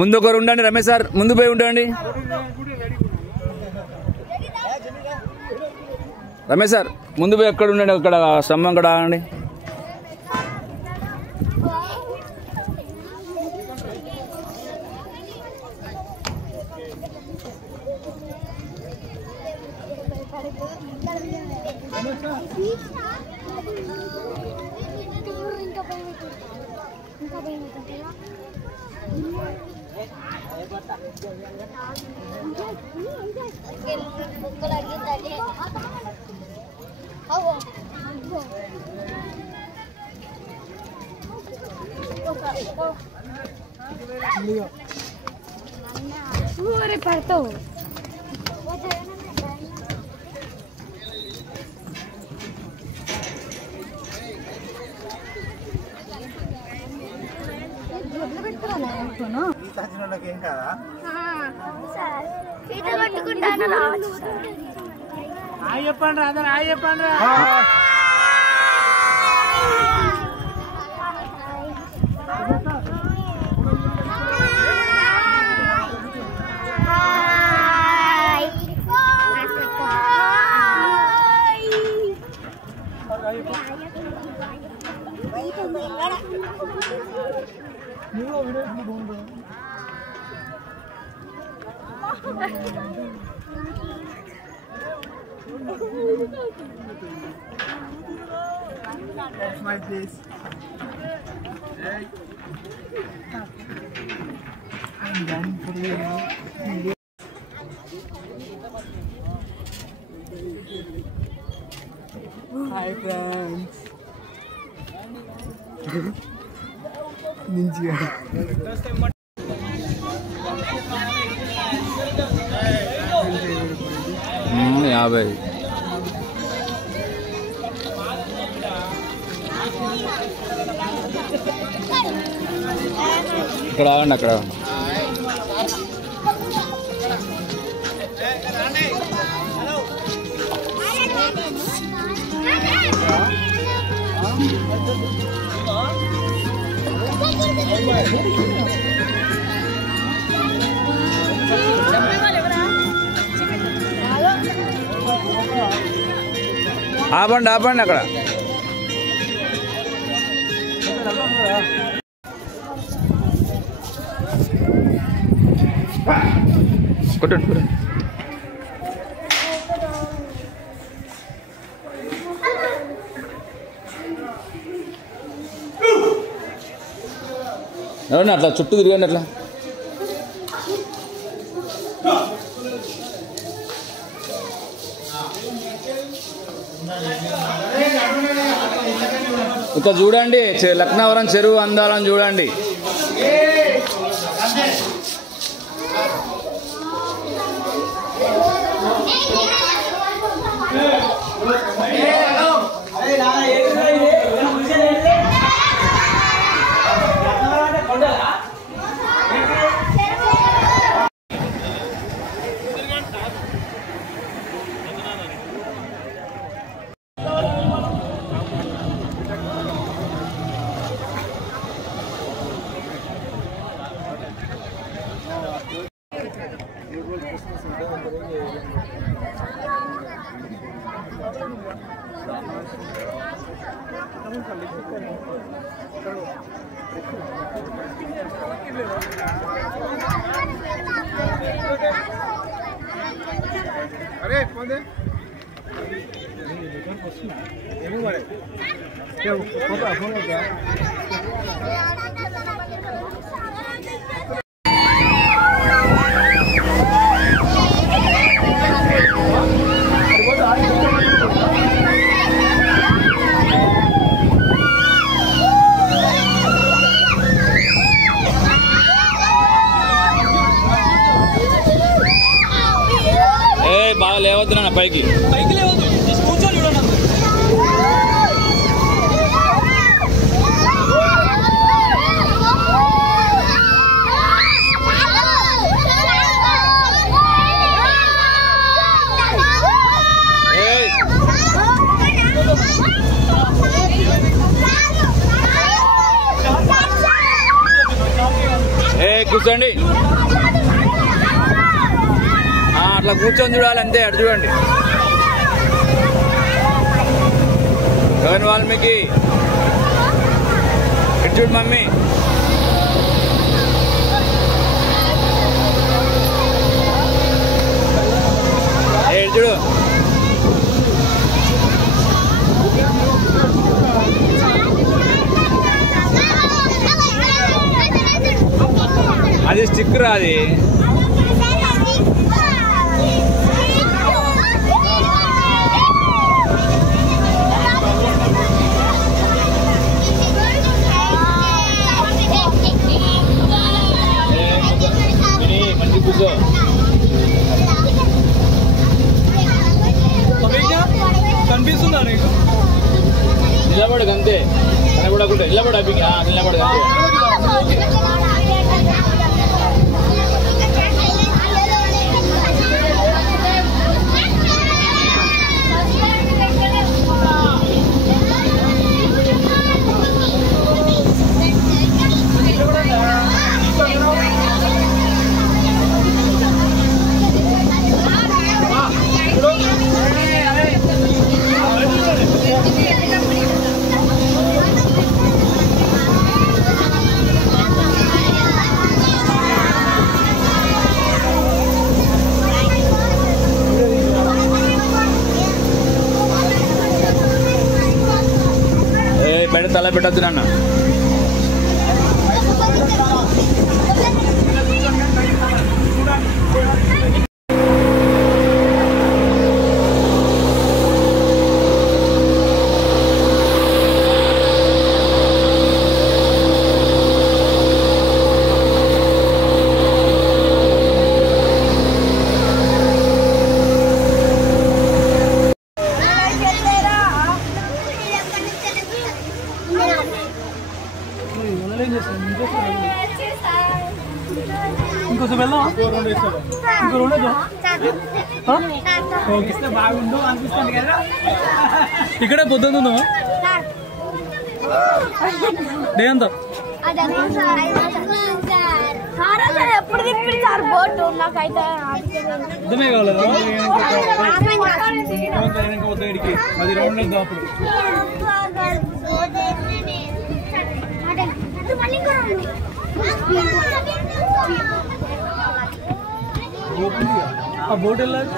ముందు ఒకరు ఉండండి, రమేష్ సార్ ముందు పోయి ఉండండి. రమేష్ సార్ ముందు పోయి ఎక్కడ ఉండండి, అక్కడ స్తంభం కూడా ఆగండి. చెప్పండి రాదా చెప్పండి That's my place. I'm done for you. Hi friends. Ninja. 50. ఇక్కడ ఆగండి, అక్కడ ఆపండి ఆపండి అక్కడ. కొట్టండి కొట్టండి. ఎవరన్నా అట్లా చుట్టూ తిరగండి అట్లా. ఇక్కడ చూడండి, లక్నవరం చెరువు అందాలని చూడండి. अरे कौन है ये वाले क्या फोन क्या బాగా లేవద్దు నాన్న, పైకి లేవద్దు, కూర్చొని చూడండి. కూర్చోండి. అట్లా కూర్చొని చూడాలి అంతే. అటు చూడండి. గగన్ వాల్మీకి ఇటు చూడు మమ్మీ. ఇటు చూడు. అది స్టిక్కర్. అది మంచి కూర్చో. కనిపిస్తుందా నీకు? నిలబడు అంతే. కనబడకుండా నిలబడు. నిలబడు అంతే. బయట తల పెట్టద్దు నాన్న. ఇంకొంచెం వెళ్దాం. ఇంకో రెండు ఇస్తే బాగుండు అనిపిస్తుంది కదా. ఇక్కడే పొద్దుందో దేంతో ఎప్పుడు తిప్పించారు బోటు. నాకైతే అర్థమే కాలేదు. 10 రౌండ్లు అప్పుడు ఆ బోట్ వెళ్ళాక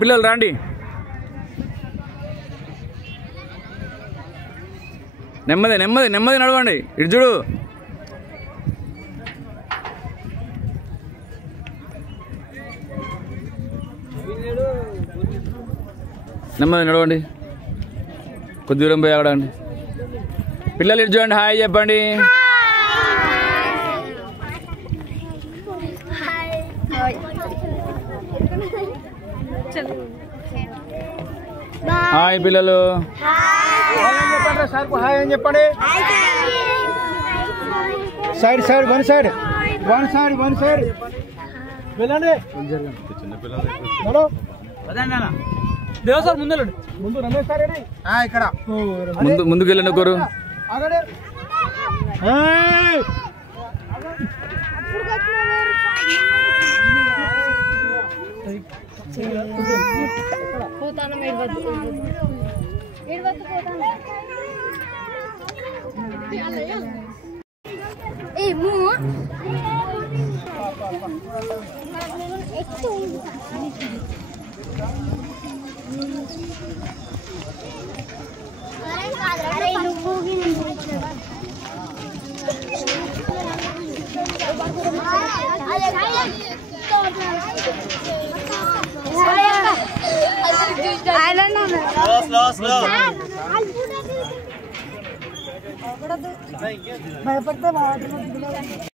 పిల్లలు రండి. నెమ్మది నెమ్మది నెమ్మది నడవండి. ఇటు చూడు. నెమ్మది నడవండి, కొద్ది దూరం పోయి ఆగడండి. పిల్లలు ఇటు చూడండి, హాయ్ చెప్పండి. హాయ్ పిల్లలు. చెప్పండి సార్ హాయ్ అని చెప్పండి. Side side one side one side one side వెళ్ళండి. హలో దేవ సార్ ముందు ముందు రమేష్ సార్ ఇక్కడ ముందుకు వెళ్ళండి ఒకరు. ఆగండి. భయపడితే